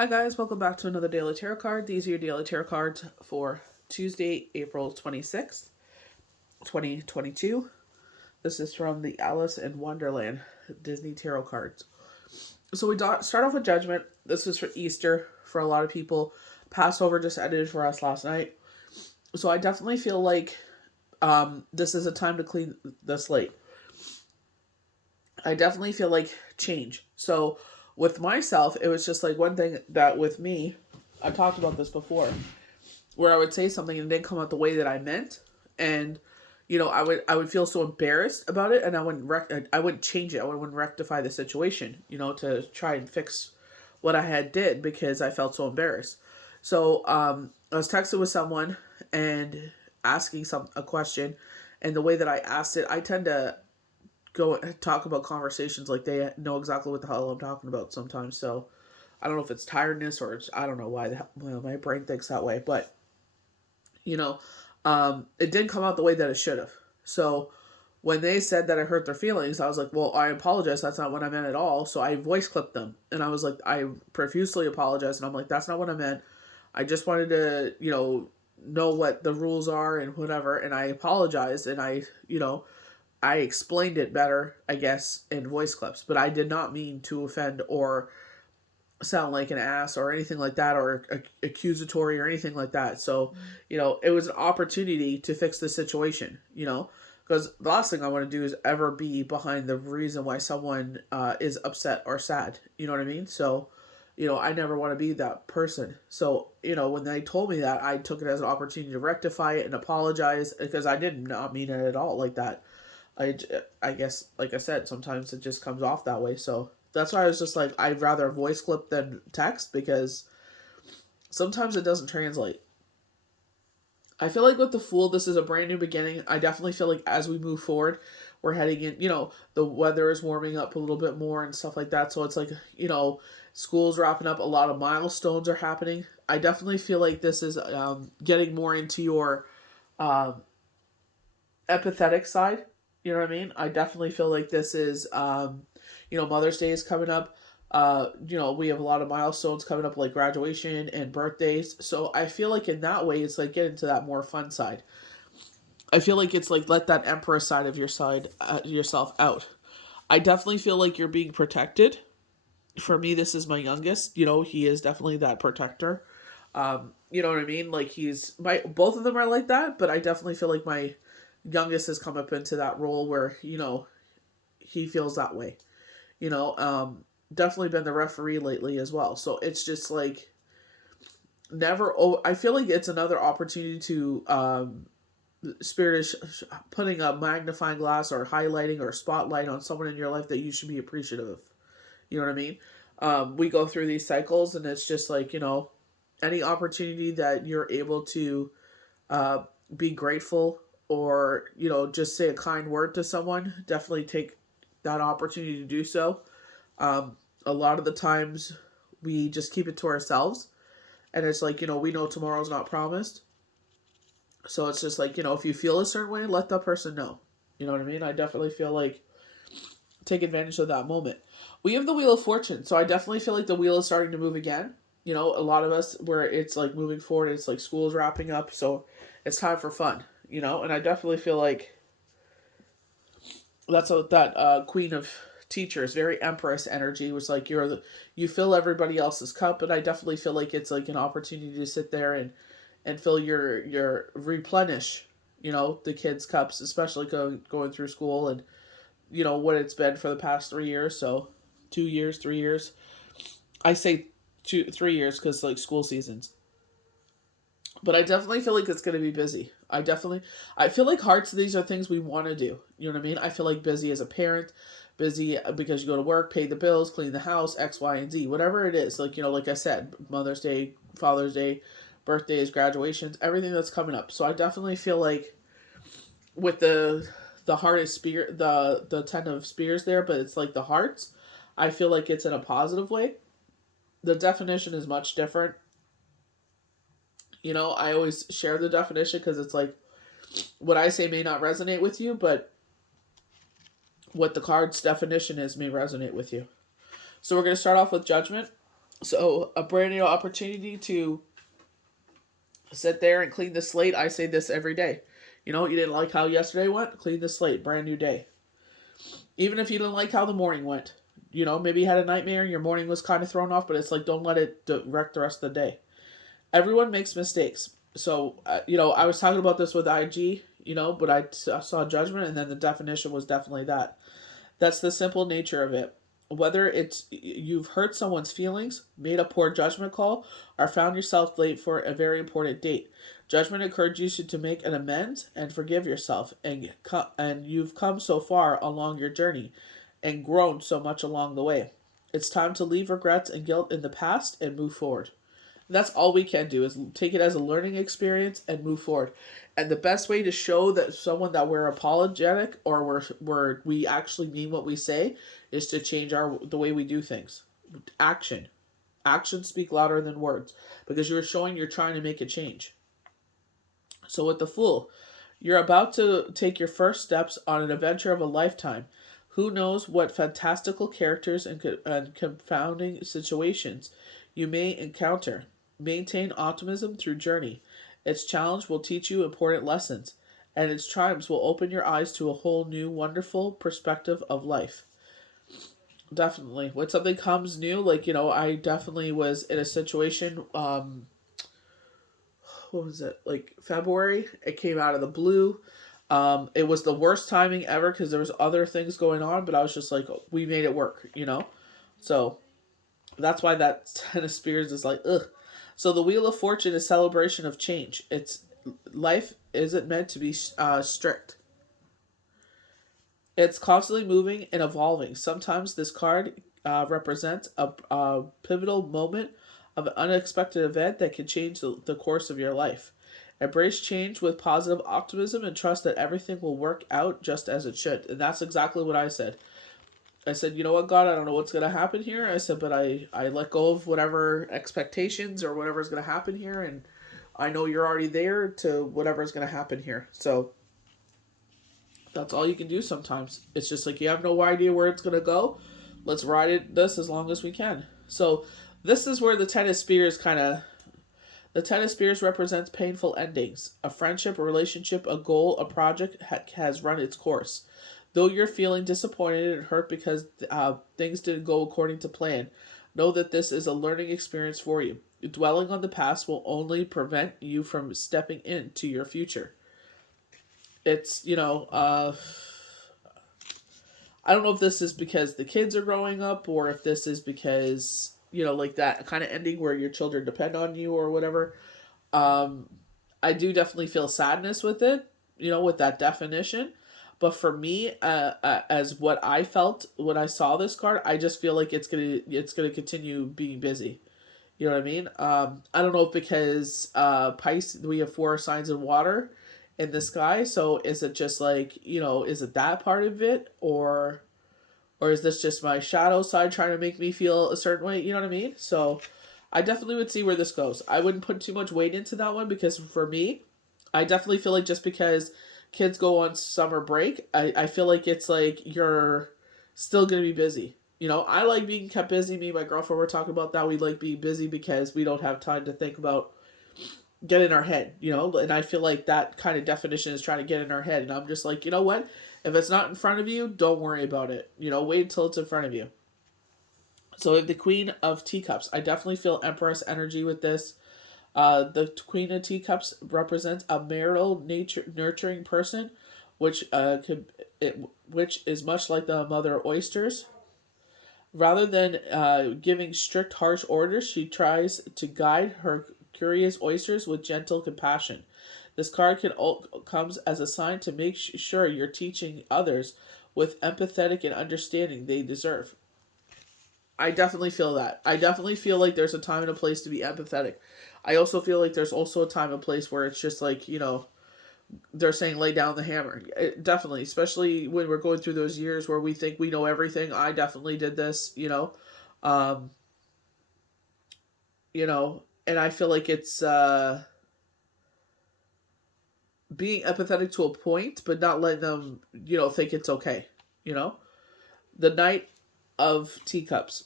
Hi guys, welcome back to another Daily Tarot card. These are your Daily Tarot cards for Tuesday, April 26th, 2022. This is from the Alice in Wonderland Disney Tarot cards. So we start off with Judgment. This is for Easter for a lot of people. Passover just ended for us last night. So I definitely feel like this is a time to clean the slate. I definitely feel like change. So with myself, it was just like one thing that with me, I talked about this before, where I would say something and it didn't come out the way that I meant, and I would feel so embarrassed about it, and I wouldn't change it. I wouldn't rectify the situation, to try and fix what I had did because I felt so embarrassed. So I was texting with someone and asking a question, and the way that I asked it, I tend to go talk about conversations like they know exactly what the hell I'm talking about sometimes. So I don't know if it's tiredness or I don't know why my brain thinks that way, but you know, it didn't come out the way that it should have. So when they said that I hurt their feelings, I was like, well, I apologize. That's not what I meant at all. So I voice clipped them and I was like, I profusely apologize. And I'm like, that's not what I meant. I just wanted to, know what the rules are and whatever. And I apologized and I explained it better, I guess, in voice clips, but I did not mean to offend or sound like an ass or anything like that or accusatory or anything like that. So, it was an opportunity to fix the situation, because the last thing I want to do is ever be behind the reason why someone is upset or sad. You know what I mean? So, I never want to be that person. So, when they told me that, I took it as an opportunity to rectify it and apologize because I did not mean it at all like that. I guess, like I said, sometimes it just comes off that way. So that's why I was just like, I'd rather voice clip than text because sometimes it doesn't translate. I feel like with the Fool, this is a brand new beginning. I definitely feel like as we move forward, we're heading in, the weather is warming up a little bit more and stuff like that. So it's like, school's wrapping up. A lot of milestones are happening. I definitely feel like this is getting more into your um, empathetic side. You know what I mean? I definitely feel like this is, Mother's Day is coming up. We have a lot of milestones coming up like graduation and birthdays. So I feel like in that way, it's like getting to that more fun side. I feel like it's like let that emperor side of yourself out. I definitely feel like you're being protected. For me, this is my youngest. He is definitely that protector. You know what I mean? Like both of them are like that, but I definitely feel like my youngest has come up into that role where he feels that way. Definitely been the referee lately as well. So it's just like never. Oh, I feel like it's another opportunity to spirit is putting a magnifying glass or highlighting or spotlight on someone in your life that you should be appreciative of. You know what I mean? We go through these cycles, and it's just like any opportunity that you're able to uh, be grateful or just say a kind word to someone, definitely take that opportunity to do so. A lot of the times we just keep it to ourselves, and it's like we know tomorrow's not promised, so it's just like if you feel a certain way, let that person know. You know what I mean? I definitely feel like take advantage of that moment. We have the Wheel of Fortune, so I definitely feel like the wheel is starting to move again. A lot of us where it's like moving forward, it's like school's wrapping up, so it's time for fun. And I definitely feel like that's what that Queen of Teachers, very Empress energy was like. You fill everybody else's cup, but I definitely feel like it's like an opportunity to sit there and fill your replenish. The kids' cups, especially going through school and what it's been for the past 3 years. So 2 years, 3 years. I say 3 years because like school seasons. But I definitely feel like it's going to be busy. I feel like hearts, these are things we want to do. You know what I mean? I feel like busy as a parent, busy because you go to work, pay the bills, clean the house, X, Y, and Z, whatever it is. Like, like I said, Mother's Day, Father's Day, birthdays, graduations, everything that's coming up. So I definitely feel like with the heart is spear, the 10 of spears there, but it's like the hearts. I feel like it's in a positive way. The definition is much different. I always share the definition because it's like what I say may not resonate with you, but what the card's definition is may resonate with you. So we're going to start off with Judgment. So a brand new opportunity to sit there and clean the slate. I say this every day. You didn't like how yesterday went? Clean the slate. Brand new day. Even if you didn't like how the morning went. Maybe you had a nightmare and your morning was kind of thrown off, but it's like, don't let it wreck the rest of the day. Everyone makes mistakes. So, I was talking about this with IG, but I saw judgment, and then the definition was definitely that. That's the simple nature of it. Whether it's you've hurt someone's feelings, made a poor judgment call, or found yourself late for a very important date, judgment encourages you to make an amends and forgive yourself, and you've come so far along your journey, and grown so much along the way. It's time to leave regrets and guilt in the past and move forward. That's all we can do is take it as a learning experience and move forward. And the best way to show that someone that we're apologetic or we actually mean what we say is to change the way we do things. Action. Actions speak louder than words because you're showing you're trying to make a change. So with the Fool, you're about to take your first steps on an adventure of a lifetime. Who knows what fantastical characters and confounding situations you may encounter. Maintain optimism through journey. Its challenge will teach you important lessons, and its triumphs will open your eyes to a whole new, wonderful perspective of life. Definitely. When something comes new, I definitely was in a situation, what was it, like February? It came out of the blue. It was the worst timing ever because there was other things going on, but I was just like, we made it work. So that's why that Ten of Spears is like, ugh. So the Wheel of Fortune is celebration of change. It's life isn't meant to be strict. It's constantly moving and evolving. Sometimes this card represents a pivotal moment of an unexpected event that can change the course of your life. Embrace change with positive optimism and trust that everything will work out just as it should. And that's exactly what I said. I said, you know what, God, I don't know what's going to happen here. I said, but I let go of whatever expectations or whatever is going to happen here. And I know you're already there to whatever is going to happen here. So that's all you can do sometimes. It's just like you have no idea where it's going to go. Let's ride this as long as we can. So this is where the Ten of Spears the Ten of Spears represents painful endings. A friendship, a relationship, a goal, a project has run its course. Though you're feeling disappointed and hurt because things didn't go according to plan, know that this is a learning experience for you. Dwelling on the past will only prevent you from stepping into your future. It's, I don't know if this is because the kids are growing up or if this is because, like that kind of ending where your children depend on you or whatever. I do definitely feel sadness with it, with that definition. But for me, as what I felt when I saw this card, I just feel like it's gonna continue being busy. You know what I mean? I don't know if because Pisces, we have 4 signs of water in the sky. So is it just like, is it that part of it, or is this just my shadow side trying to make me feel a certain way? You know what I mean? So I definitely would see where this goes. I wouldn't put too much weight into that one because for me, I definitely feel like just because kids go on summer break, I feel like it's like you're still going to be busy. I like being kept busy. Me and my girlfriend were talking about that. We like being busy because we don't have time to think about get in our head, and I feel like that kind of definition is trying to get in our head. And I'm just like, you know what? If it's not in front of you, don't worry about it. Wait until it's in front of you. So the Queen of Teacups, I definitely feel Empress energy with this. The Queen of Teacups represents a marital nurturing person, which which is much like the mother oysters. Rather than giving strict, harsh orders, she tries to guide her curious oysters with gentle compassion. This card comes as a sign to make sure you're teaching others with empathetic and understanding they deserve. I definitely feel that. I definitely feel like there's a time and a place to be empathetic. I also feel like there's also a time and place where it's just like, they're saying lay down the hammer. Definitely, especially when we're going through those years where we think we know everything. I definitely did this, um, and I feel like it's being empathetic to a point, but not letting them, think it's okay. The Knight of Teacups.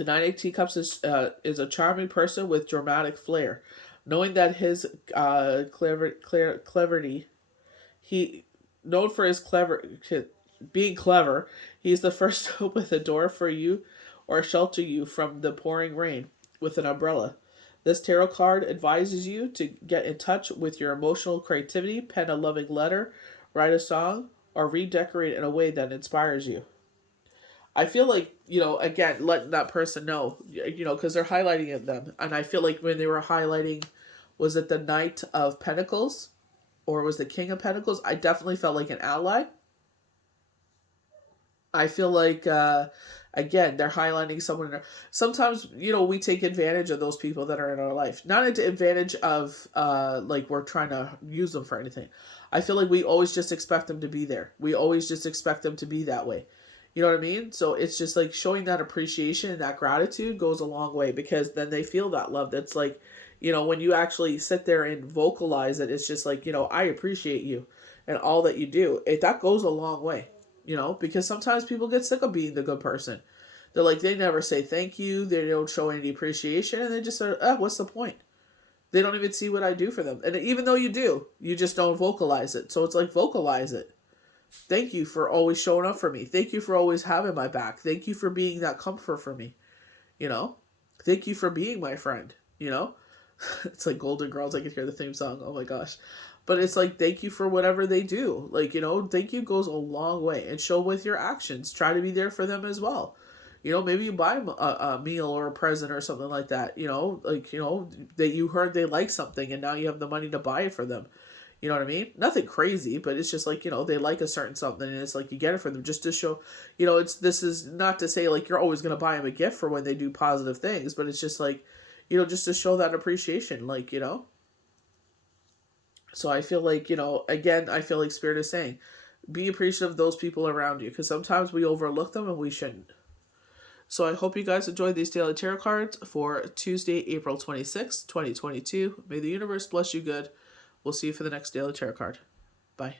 The Nine of Teacups is a charming person with dramatic flair. Knowing that his cleverity, he known for being clever, he's the first to open the door for you or shelter you from the pouring rain with an umbrella. This tarot card advises you to get in touch with your emotional creativity, pen a loving letter, write a song, or redecorate in a way that inspires you. I feel like, again, letting that person know, because they're highlighting it them. And I feel like when they were highlighting, was it the Knight of Pentacles or was the King of Pentacles? I definitely felt like an ally. I feel like, again, they're highlighting someone. Sometimes, we take advantage of those people that are in our life. Not into advantage of, like, we're trying to use them for anything. I feel like we always just expect them to be there. We always just expect them to be that way. You know what I mean? So it's just like showing that appreciation and that gratitude goes a long way, because then they feel that love. That's like, when you actually sit there and vocalize it, it's just like, I appreciate you and all that you do. That goes a long way, because sometimes people get sick of being the good person. They're like, they never say thank you. They don't show any appreciation. And they just sort of, what's the point? They don't even see what I do for them. And even though you do, you just don't vocalize it. So it's like, vocalize it. Thank you for always showing up for me. Thank you for always having my back. Thank you for being that comfort for me. Thank you for being my friend. It's like Golden Girls. I could hear the theme song. Oh my gosh. But it's like, thank you for whatever they do. Like, thank you goes a long way. And show with your actions. Try to be there for them as well. Maybe you buy a meal or a present or something like that. That you heard they like something and now you have the money to buy it for them. You know what I mean? Nothing crazy, but it's just like, they like a certain something, and it's like you get it for them just to show, this is not to say like you're always going to buy them a gift for when they do positive things, but it's just like, just to show that appreciation, like, So I feel like, again, I feel like Spirit is saying, be appreciative of those people around you, because sometimes we overlook them and we shouldn't. So I hope you guys enjoyed these daily tarot cards for Tuesday, April 26th, 2022. May the universe bless you good. We'll see you for the next daily tarot card. Bye.